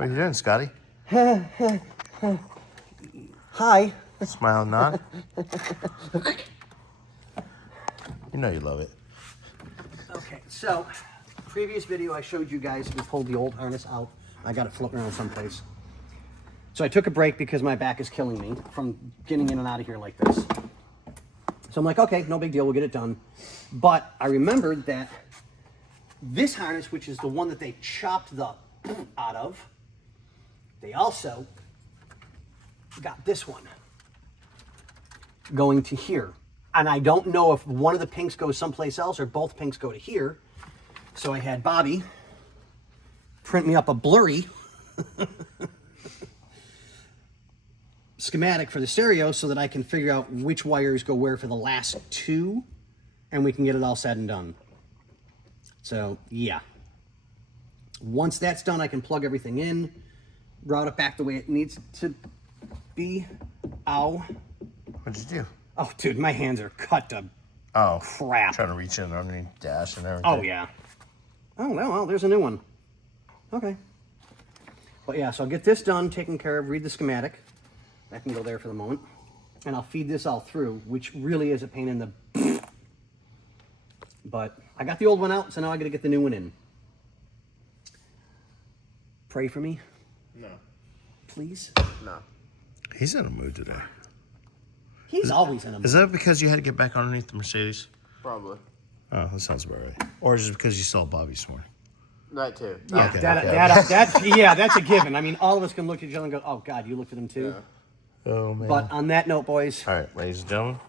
What are you doing, Scotty? Hi. Smile and nod. You know you love it. Okay, so previous video I showed you guys, we pulled the old harness out. I got it floating around someplace. So I took a break because my back is killing me from getting in and out of here like this. So I'm like, okay, no big deal, we'll get it done. But I remembered that this harness, which is the one that they chopped the out of, they also got this one going to here. And I don't know if one of the pinks goes someplace else or both pinks go to here. So I had Bobby print me up a blurry schematic for the stereo so that I can figure out which wires go where for the last two, and we can get it all said and done. So yeah, once that's done, I can plug everything in, route it back the way it needs to be. Ow. What'd you do? Oh, dude, my hands are cut to crap. Trying to reach in underneath the dash and everything. Oh, yeah. Oh, well, there's a new one. Okay. But yeah, so I'll get this done, taken care of, read the schematic. That can go there for the moment. And I'll feed this all through, which really is a pain in the... But I got the old one out, so now I got to get the new one in. Pray for me. No. Please. No. He's in a mood today. He's always in a mood. Is that because you had to get back underneath the Mercedes? Probably. Oh, that sounds about right. Or is it because you saw Bobby this morning? That too. Yeah, Okay, that's a given. I mean, all of us can look at each other and go, oh, God, you looked at him too? Yeah. Oh, man. But on that note, boys. All right, ladies and gentlemen,